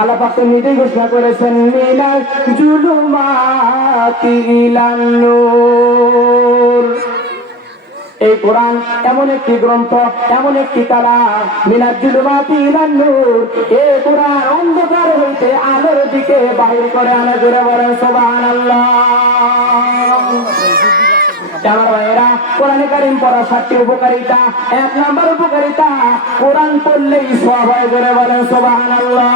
আল্লাহ পাক নিজেই ঘোষণা করেছেন মিনাল জুলুমাতি ইলান নূর। এই কোরআন এমন একটি গ্রন্থ, এমন একটি কালাম, মিনাল জুলুমাতি ইলান নূর। এই কোরআন অন্ধকার হইতে আলোর দিকে বাহির করে আনা। জোরে বলেন সুবহানাল্লাহ। আমার ভাইয়েরা, কোরআনে কারীম পড়া 7টি উপকারিতা। 1 নাম্বার উপকারিতা, কোরআন পড়লেই সওয়াব হয়। জোরে বলেন সুবহানাল্লাহ।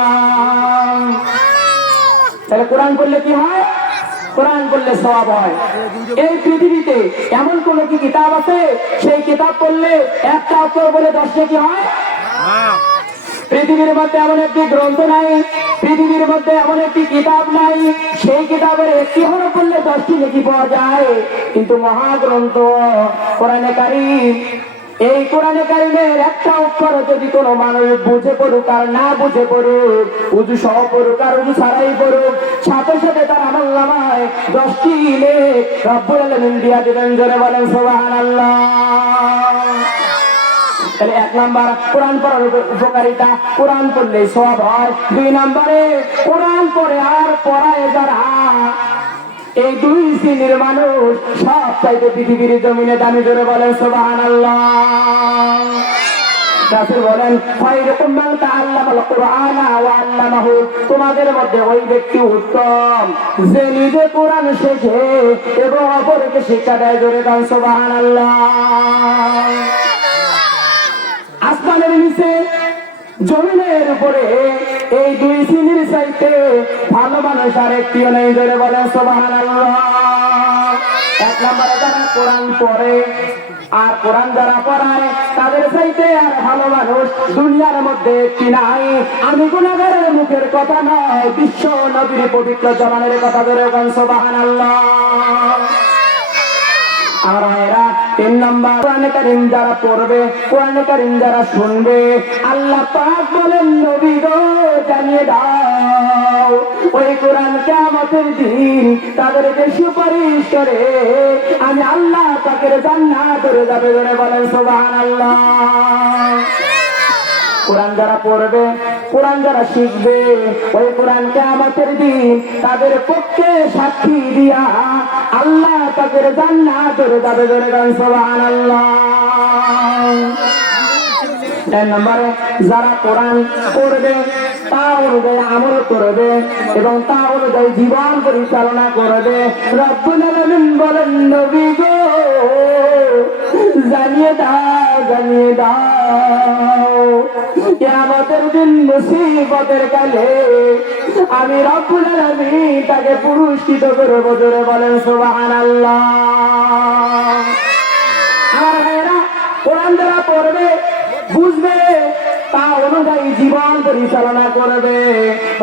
তাহলে কোরআন পড়লে কি হয়? কোরআন পড়লে সওয়াব হয়। এই পৃথিবীতে এমন কোন কি কিতাব আছে সেই কিতাব পড়লে 1টা অক্ষর বলে 10 নেকি হয়? পৃথিবীর মধ্যে এমন একটি গ্রন্থ নাই, পৃথিবীর মধ্যে এমন একটি কিতাব নাই সেই কিতাবের একটি হরফ পড়লে 10টি নেকি পাওয়া যায়। কিন্তু মহাগ্রন্থ কোরআনে কারীম, এই কোরআনে কারীমের 1টা অক্ষর যদি কোনো মানুষ বুঝে পড়ুক আর না বুঝে পড়ুক, উযু সহ পড়ুক আর উযু ছাড়াই পড়ুক, সাথে সাথে তার আমলনামায় 10টি নেক রব্বুল আলামিন দিয়া দিবেন। জোরে বলেন সুবহানাল্লাহ। তাহলে 1 নাম্বার কোরআন পড়ার উপকারিতা, কোরআন পড়লে সওয়াব হয়। 2 নম্বরে কোরআন পড়ে আর পড়ায় যারা, এই 2 শ্রেণীর মানুষ সব চাইতে পৃথিবীর জমিনে দামি। জোরে বলেন সুবহানাল্লাহ। রাসূল বলেন খায়রুকুম মান তাআল্লামাল কুরআনা ওয়া আল্লামাহু, তোমাদের মধ্যে ওই ব্যক্তি উত্তম যে নিজে কোরআন শেখে এবং অপরকে শিক্ষা দেয়। জোরে বলেন সুবহানাল্লাহ। আসমানের নিচে জমিনের উপরে এই 2 শ্রেণীর চাইতে ভালো মানুষ আর একটিও নেই। জোরে বলেন সুবহানাল্লাহ। 1 নম্বরে যারা কোরআন পড়ে আর কোরআন যারা পড়ায় তাদের চাইতে আর ভালো মানুষ দুনিয়ার মধ্যে একটি নাই। আমি গুনাহগারের মুখের কথা নয়, বিশ্ব নবীর পবিত্র জবানের কথা। জোরে বলেন সুবহানাল্লাহ। আর এরা 3 নাম্বার কোরআনে কারীম যারা পড়বে, কোরআনে কারীম যারা শুনবে, আল্লাহ পাক বলেন নবী গো জানিয়ে দাও ওই কোরআন কিয়ামতের দিন তাদেরকে সুপারিশ করে আমি আল্লাহ পাকের জান্নাতে যাবে। জোরে বলেন সুবহানাল্লাহ। কোরআন যারা পড়বে, কোরআন যারা শিখবে, ওই কোরআন কিয়ামতের দিন তাদের পক্ষে সাক্ষী দিয়া আল্লাহ পাকের জান্নাতে যাবে। জোরে বলেন সুবহানাল্লাহ। 4 নম্বরে যারা কোরআন পড়বে, তা অনুযায়ী আমল করবে এবং তা অনুযায়ী জীবন পরিচালনা করবে, রব্বুল আলামিন বলেন নবী গো জানিয়ে দাও, জানিয়ে দাও কিয়ামতের দিন মুসিবতের কালে আমি রব্বুল আলামিন তাকে পুরস্কৃত করব। জোরে বলেন সুবহানাল্লাহ। আর এরা কোরআন যারা পড়বে, বুঝবে, তা অনুযায়ী জীবন পরিচালনা করবে,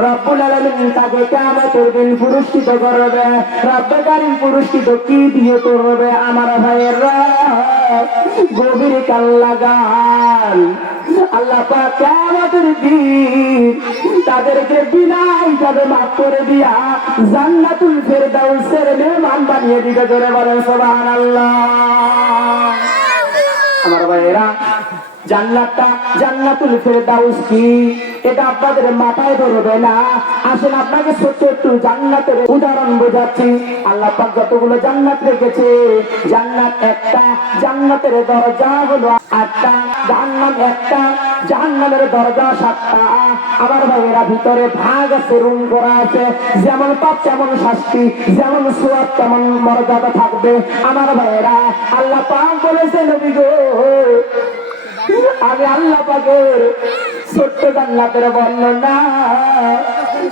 রব্বুল আলামিন তাকে কিয়ামতের দিন পুরস্কৃত করবে। রব্বুল কারীম পুরস্কৃত কি দিয়ে করবে? আমার ভাইয়েরা গভীর কান লাগান। আল্লাহ পাক কিয়ামতের দিন তাদেরকে বিনা হিসাবে মাফ করে দিয়া জান্নাতুল ফেরদাউসের মেহমান বানিয়ে দিবে। জোরে বলেন সুবহানাল্লাহ। আমার ভাইয়েরা জান্নাতটা, জান্নাতুল ফেরদাউস কি এটা আপনাদের মাথায় ধরবে না। আসেন আপনাকে ছোট্ট একটু জান্নাতের উদাহরণ বোঝাচ্ছি। আল্লাহ পাক যতগুলো জান্নাত রেখেছে, জান্নাত একটা, জান্নাতের দরজা হলো 8টা, জাহান্নাম একটা, জাহান্নামের দরজা 7টা। আমার ভাইয়েরা ভিতরে ভাগ আছে, রুম করা আছে, যেমন পাপ তেমন শাস্তি, যেমন সওয়াব তেমন মর্যাদা থাকবে। আমার ভাইয়েরা আল্লাহ পাক বলেছে নবী গো আমি আল্লাহ পাকের ছোট্ট জান্নাতের বর্ণনা,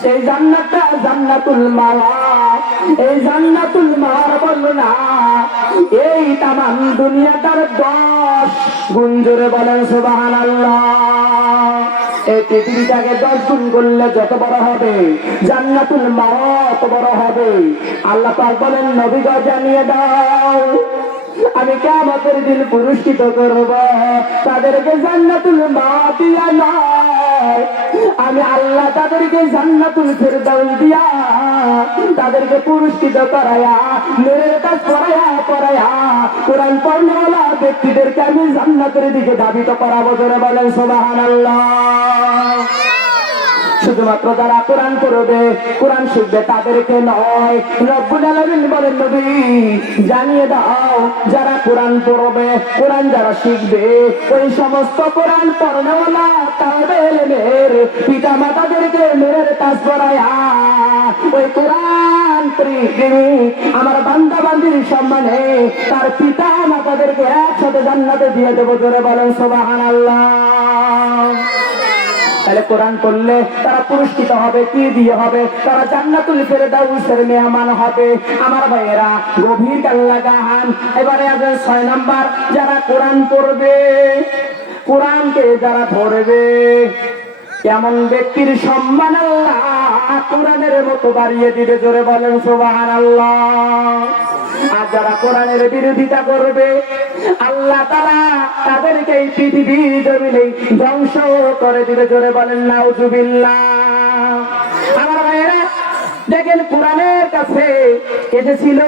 সেই জান্নাতটা জান্নাতুল মাওয়া, এই জান্নাতুল মাওয়ার বর্ণনা এই তামাম দুনিয়াটার 10 গুণ। জোরে বলেন সুবহানাল্লাহ। এই পৃথিবীটাকে 10 গুণ করলে যত বড় হবে জান্নাতুল মাওয়া তত বড় হবে। আল্লাহ পাক বলেন নবী গো জানিয়ে দাও আমি কিয়ামতের দিন পুরস্কৃত করব তাদেরকে জান্নাতুল মাওয়া দিয়া নয়, আমি আল্লাহ তাদেরকে জান্নাতুল ফেরদাউস দিয়া তাদেরকে পুরস্কৃত করায়া, নূরের কাজ পড়ায়া পড়ায়া কোরআন পড়নেওয়ালা ব্যক্তিদেরকে আমি জান্নাতের দিকে ধাবিত করাবো। জোরে বলেন সুবহানাল্লাহ। শুধুমাত্র যারা কোরআন পড়বে, কোরআন শিখবে তাদেরকে নয়। রব্বুল আলামিন বলেন, নবী জানিয়ে দাও, যারা কোরআন পড়বে, কোরআন যারা শিখবে, ওই সমস্ত কোরআন পড়নেওয়ালা তালবে ইলমের পিতা মাতাদেরকে মেরে তাজ পড়ায়া ওই কোরআন প্রেমী আমার বান্দা বান্দির সম্মানে তার পিতা মাতাদেরকে একসাথে জান্নাতে দিয়ে দেবো। জোরে বলেন সুবহানাল্লাহ। তাহলে কোরআন পড়লে তারা পুরস্কৃত হবে, কি দিয়ে হবে? তারা জান্নাতুল ফেরদাউসের মেহমান হবে। আমার ভাইয়েরা গভীর কান লাগান। এবারে আসেন 6 নাম্বার, যারা কোরআন পড়বে, কোরআনকে যারা ধরবে, এমন ব্যক্তির সম্মান আল্লাহ কোরআনের মতো বাড়িয়ে দিবে। জোরে বলেন সুবহানাল্লাহ। আর যারা কোরআনের বিরোধিতা করবে, আল্লাহ তাআলা তাদেরকে এই পৃথিবীর জমিনে ধ্বংস করে দিবে। জোরে বলেন নাউজুবিল্লাহ। আমার ভাইয়েরা দেখেন, কোরআনের কাছে এসেছিল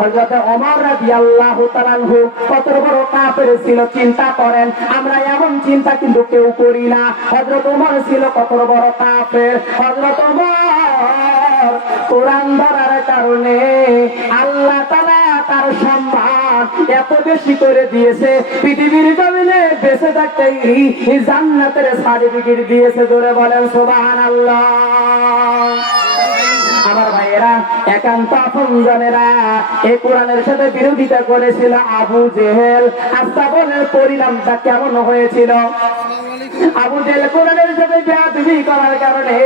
হযরত ওমর রাদিয়াল্লাহু তাআলা আনহু, কত বড় কাফের ছিল চিন্তা করেন। আমরা এমন চিন্তা কিন্তু কেউ করি না। হযরত ওমর ছিল কত বড় কাফের। হযরত ওমর কোরআন ধরার কারণে আল্লাহ তাআলা তার সম্মান এত বেশি করে দিয়েছে, পৃথিবীর জমিনে বেঁচে থাকতেই জান্নাতের সার্টিফিকেট দিয়েছে। জোরে বলেন সুবহানাল্লাহ। আমার ভাইয়েরা একান্ত আপনজনেরা এই কোরআনের সাথে বিরোধিতা করেছিল আবু জেহেল। আচ্ছা বলেন পরিণামটা কেমন হয়েছিল? আবু জেহেল কোরআনের সাথে বেয়াদবি করার কারণে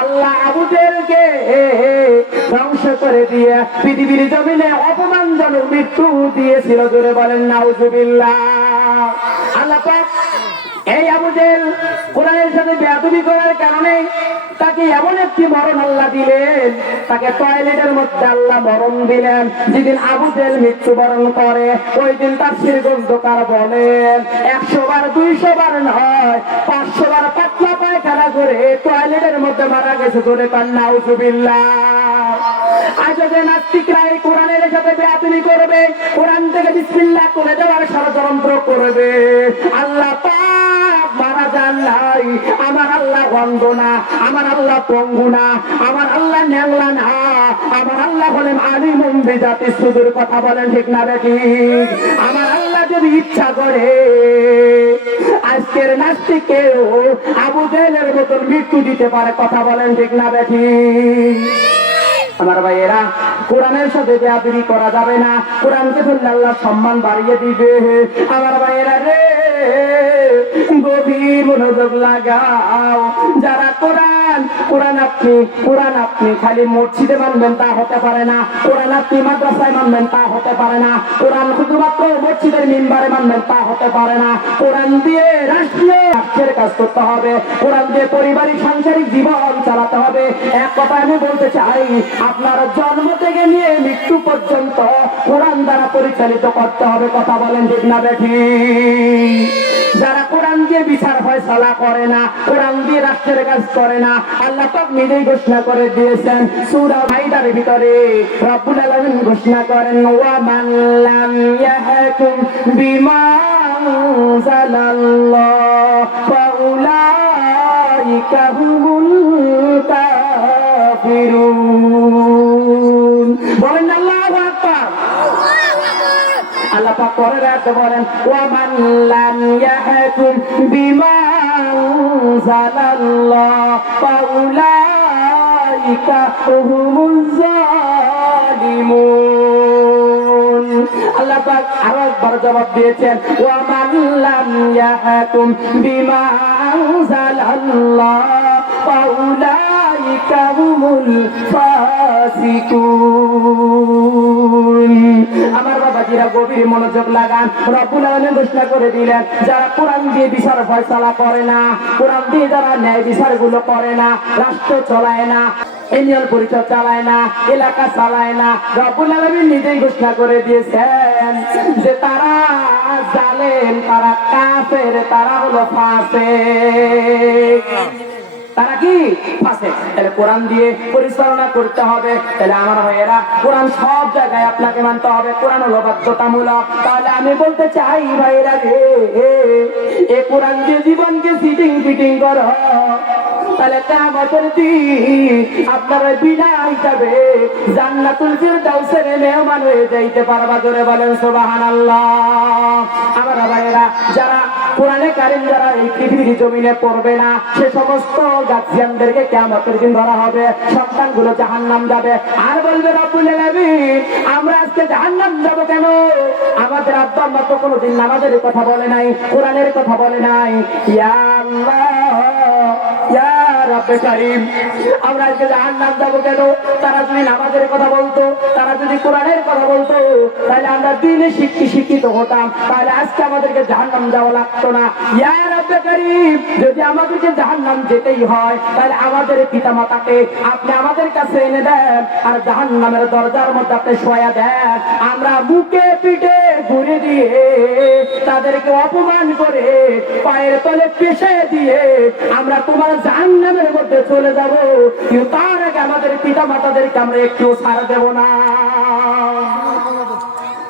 আল্লাহ আবু জেহেলকে ধ্বংস করে দিয়ে পৃথিবীর জমিনে অপমানজনক মৃত্যু দিয়েছিল। জোরে বলেন নাউজুবিল্লাহ। আল্লাহ পাক এই আবু জেহেল কোরআনের সাথে বেয়াদবি করার কারণে তাকে এমন একটি মরণ আল্লাহ দিলেন, তাকে টয়লেটের মধ্যে আল্লাহ মরণ দিলেন। যেদিন আবু জেহেল মৃত্যুবরণ করে, ওই দিন তাফসীর গ্রন্থকার বলেন 100 বার 200 বার নয়, 500 বার পাতলা পায়খানা করে টয়লেটের মধ্যে মারা গেছে। জোরে কান নাউজুবিল্লাহ। আজ যে নাস্তিকরা এই কোরআনের সাথে বেয়াদবি করবে, কোরআন থেকে বিসমিল্লাহ করে দেওয়ার ষড়যন্ত্র করবে, আল্লাহ পাক মারা যান নাই। আমার আল্লাহ অন্ধ না, আমার আল্লাহ পঙ্গু না, আমার আল্লাহ ন্যাংলা না, আমার আল্লাহ হলেন আলিমুন বিজাতি সুদূর। কথা বলেন ঠিক না বেঠিক? আমার আল্লাহ যদি ইচ্ছা করে আজকের নাস্তিককেও আবু জেহেলের মতন মৃত্যু দিতে পারে। কথা বলেন ঠিক না বেঠিক? আমার ভাইয়েরা কোরআনের সাথে বেয়াদবি করা যাবে না। কোরআনকে ধরলে আল্লাহ সম্মান বাড়িয়ে দিবে। আমার ভাইয়েরা রে, গভীর মনোযোগ লাগাও। যারা কোরআন আপনি খালি মসজিদে মানবেন তা হতে পারে না। কোরআন আপনি মাদ্রাসায় মানবেন তা হতে পারে না। কোরআন শুধুমাত্র মসজিদের মিম্বারে মানবেন তা হতে পারে না। কোরআন দিয়ে রাষ্ট্রের কাজ করতে হবে। কোরআন দিয়ে পারিবারিক সাংসারিক জীবন চালাতে হবে। এক কথা আমি বলতে চাই, আপনার জন্ম থেকে নিয়ে মৃত্যু পর্যন্ত কোরআন দ্বারা পরিচালিত করতে হবে। কথা বলেন ঠিক না বেঠিক? যারা কোরআন দিয়ে বিচার ফয়সালা করে না, কোরআন দিয়ে রাষ্ট্রের কাজ করে না, আল্লাহ পাক নিজেই ঘোষণা করে দিয়েছেন সূরা মাইদার ভিতরে। রব্বুল আলামিন ঘোষণা করেন, ওয়া মান লাম ইয়াহকুম বিমা আনজালাল্লাহ ফাউলাইকা হুমুল কাফিরুন। বলেন আল্লাহু আকবার। আল্লাহ পাক পরের আয়াতে বলেন, ওয়া মান লাম ইয়াহকুম বিমা আনজালাল্লাহ ফাউলাইকা হুমুজ জালিমুন। আল্লাহ পাক আরো একবার জবাব দিয়েছেন, ওয়া মান লাম ইয়াহকুম বিমা আনজালাল্লাহ ফাউলাইকা হুমুল ফাসিকুন। আমার বাবাজিরা গভীর মনোযোগ লাগান। রব্বুল আলামিন ঘোষণা করে দিলেন, যারা কোরআন দিয়ে বিচার ফয়সালা করে না, কোরআন দিয়ে যারা ন্যায় বিচারগুলো করে না, রাষ্ট্র চলায় না, ইউনিয়ন পরিষদ চালায় না, এলাকা চালায় না, রব্বুল আলামিন নিজেই ঘোষণা করে দিয়েছেন যে তারা জালেম, তারা কাফের, তারা হলো ফাসিক। তারা কি ফাসিক। তাহলে কোরআন দিয়ে পরিচালনা করতে হবে। তাহলে আমার ভাইয়েরা কোরআন সব জায়গায় আপনাকে মানতে হবে। কোরআন হলো বাধ্যতামূলক। তাহলে আমি বলতে চাই ভাইয়েরা রে, এই কোরআন দিয়ে জীবনকে সিটিং ফিটিং করো, তাহলে কিয়ামতের দিন আপনারা বিনা হিসাবে জান্নাতুল ফিরদাউসের মেহমান হয়ে যাইতে পারবা। জোরে বলেন সুবহানাল্লাহ। আমার ভাইয়েরা, যারা কোরআনে কারীম যারা এই পৃথিবীর জমিনে পড়বে না, সে সমস্ত গার্জিয়ানদেরকে কিয়ামতের দিন ধরা হবে, সন্তানগুলো জাহান্নাম যাবে। আর বলবে রব্বুল আলামিন, আমরা আজকে জাহান্নাম যাব কেন? আমাদের আব্বা আম্মা তো কোনোদিন নামাজের কথা বলে নাই, কোরআনের কথা বলে নাই। ইয়া আল্লাহ, ইয়া রব্বে কারীম, আমরা আজকে জাহান্নাম যাব কেন? তারা যদি নামাজের কথা বলতো, তারা যদি কোরআনের কথা বলতো, তাহলে আমরা দিনে শিক্ষিত হতাম, তাহলে আজকে আমাদেরকে জাহান্নাম যাওয়া লাগতো না। ইয়া রব্বে কারীম, যদি আমাদেরকে জাহান্নাম যেতেই হয়, তাহলে আমাদের পিতামাতাকে আপনি আমাদের কাছে এনে দেন, আর জাহান্নামের দরজার মধ্যে আপনি শোয়া দেন। আমরা বুকে পিঠে ঘুরে দিয়ে, তাদেরকে অপমান করে, পায়ের তলে পেশে দিয়ে আমরা তোমার জাহান্নামের মধ্যে চলে যাব। কিন্তু তার আগে আমাদের পিতামাতাদেরকে আমরা একটু ছাড় দেব না।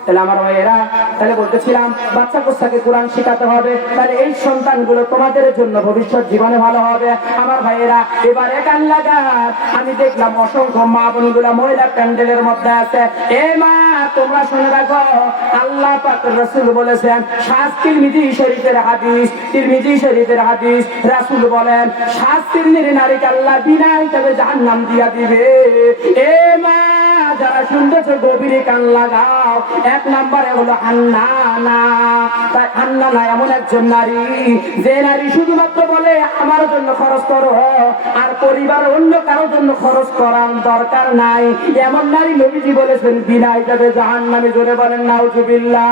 তাহলে আমার ভাইয়েরা, তাহলে বলতেছিলাম বাচ্চা কোচ্চাকে কোরআন শেখাতে হবে, তাহলে এই সন্তানগুলো তোমাদের জন্য ভবিষ্যৎ জীবনে ভালো হবে। আমার ভাইয়েরা, এবার গান লাগার আমি দেখলাম অসংখ্য মা বোনগুলা মহিলা প্যান্ডেলের মধ্যে আছে। এ মা, তোমরা শুনে রাখো, আল্লাহ পাক রাসূল বলেছেন, তিরমিজি শরীফের হাদিস, তিরমিজি শরীফের হাদিস, রাসূল বলেন, শাস্তির নারীকে আল্লাহ বিনা হিসাবে জাহান্নাম দিয়া দিবে। এ মা, যারা শুনতেছে গভীরে কান লাগাও। এক নম্বরে হলো হান্নানা। তাই হান্নানা এমন একজন নারী, যে নারী শুধুমাত্র বলে আমার জন্য খরচ করো, আর পরিবারের অন্য কারোর জন্য খরচ করার দরকার নাই, এমন নারী নবীজি বলেছেন বিনা হিসাবে জাহান্নামে। জোরে বলেন নাউজুবিল্লাহ।